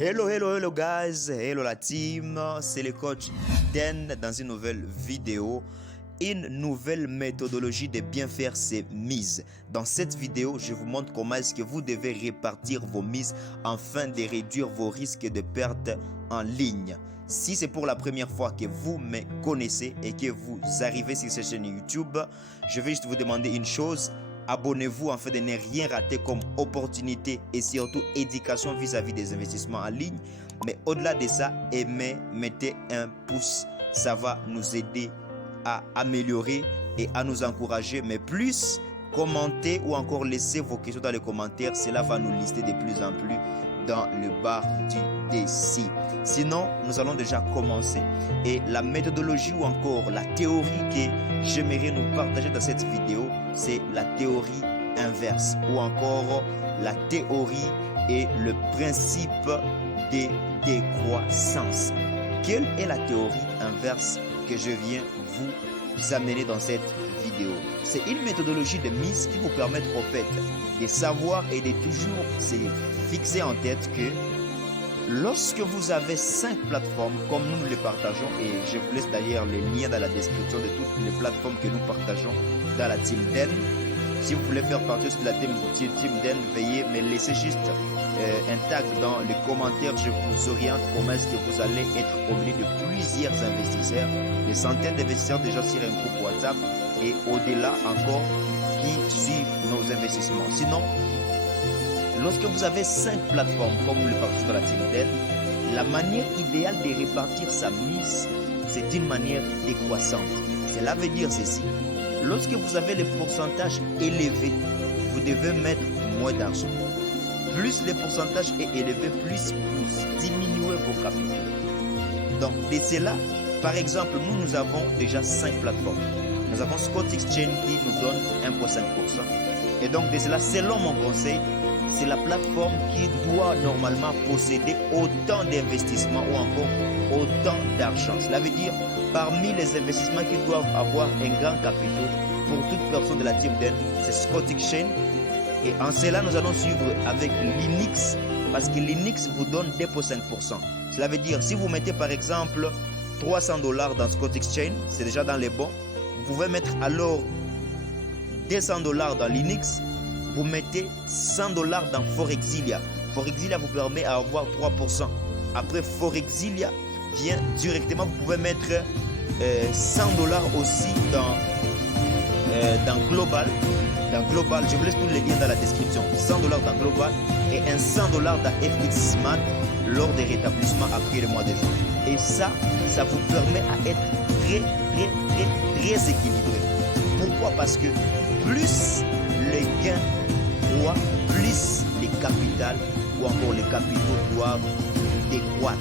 Hello guys, hello la team, c'est le coach Dan dans une nouvelle vidéo, une nouvelle méthodologie de bien faire ses mises. Dans cette vidéo, je vous montre comment est-ce que vous devez répartir vos mises afin de réduire vos risques de perte en ligne. Si c'est pour la première fois que vous me connaissez et que vous arrivez sur cette chaîne YouTube, je vais juste vous demander une chose. Abonnez-vous afin de ne rien rater comme opportunité et surtout éducation vis-à-vis des investissements en ligne. Mais au-delà de ça, aimez, mettez un pouce. Ça va nous aider à améliorer et à nous encourager. Mais plus, commentez ou encore laissez vos questions dans les commentaires. Cela va nous lister de plus en plus dans le bar du DC. Sinon, nous allons déjà commencer. Et la méthodologie ou encore la théorie que j'aimerais nous partager dans cette vidéo, c'est la théorie inverse ou encore la théorie et le principe de décroissance. Quelle est la théorie inverse que je viens vous amener dans cette vidéo? C'est une méthodologie de mise qui vous permet au fait de savoir et de toujours se fixer en tête que lorsque vous avez 5 plateformes comme nous les partageons, et je vous laisse d'ailleurs les liens dans la description de toutes les plateformes que nous partageons dans la Team Den. Si vous voulez faire partie de la Team Den, veuillez me laisser juste un tag dans les commentaires. Je vous oriente comment est-ce que vous allez être obligé de plusieurs investisseurs, des centaines d'investisseurs déjà sur un groupe WhatsApp et au-delà encore qui suivent nos investissements. Sinon, lorsque vous avez 5 plateformes comme vous le partageons dans la Team Den, la manière idéale de répartir sa mise, c'est une manière décroissante. Cela veut dire ceci. Lorsque vous avez le pourcentage élevé, vous devez mettre moins d'argent. Plus le pourcentage est élevé, plus vous diminuez vos capitaux. Donc, de cela, par exemple, nous avons déjà 5 plateformes. Nous avons Scott Exchange qui nous donne 1,5%. Et donc, de cela, selon mon conseil, c'est la plateforme qui doit normalement posséder autant d'investissements ou encore autant d'argent. Cela veut dire, parmi les investissements qui doivent avoir un grand capital pour toute personne de la Team Den, c'est Scott Exchange. Et en cela, nous allons suivre avec Linux parce que Linux vous donne 2,5%. Cela veut dire, si vous mettez par exemple $300 dans Scott Exchange, c'est déjà dans les bons. Vous pouvez mettre alors $200 dans Linux. Vous mettez $100 dans Forexilia. Forexilia vous permet d'avoir 3%. Après Forexilia vient directement, vous pouvez mettre $100 aussi dans Global. Dans Global, je vous laisse tous les liens dans la description. $100 dans Global et un $100 dans FX Smart lors des rétablissements après le mois de juin. Et ça vous permet à être très équilibré. Pourquoi? Parce que plus les gains croient, plus les capitales ou encore les capitaux doivent décroître.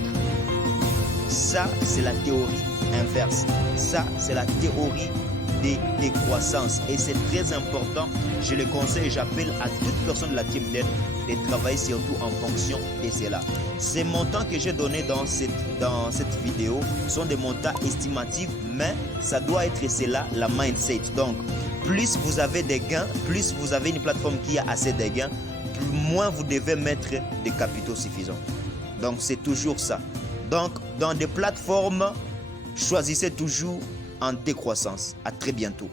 Ça, c'est la théorie inverse. Ça, c'est la théorie des décroissances. Et c'est très important. Je le conseille et j'appelle à toute personne de la Team Den de travailler surtout en fonction de cela. Ces montants que j'ai donnés dans cette vidéo sont des montants estimatifs, mais ça doit être cela, la mindset. Donc, plus vous avez des gains, plus vous avez une plateforme qui a assez de gains, moins vous devez mettre des capitaux suffisants. Donc, c'est toujours ça. Donc, dans des plateformes, choisissez toujours en décroissance. À très bientôt.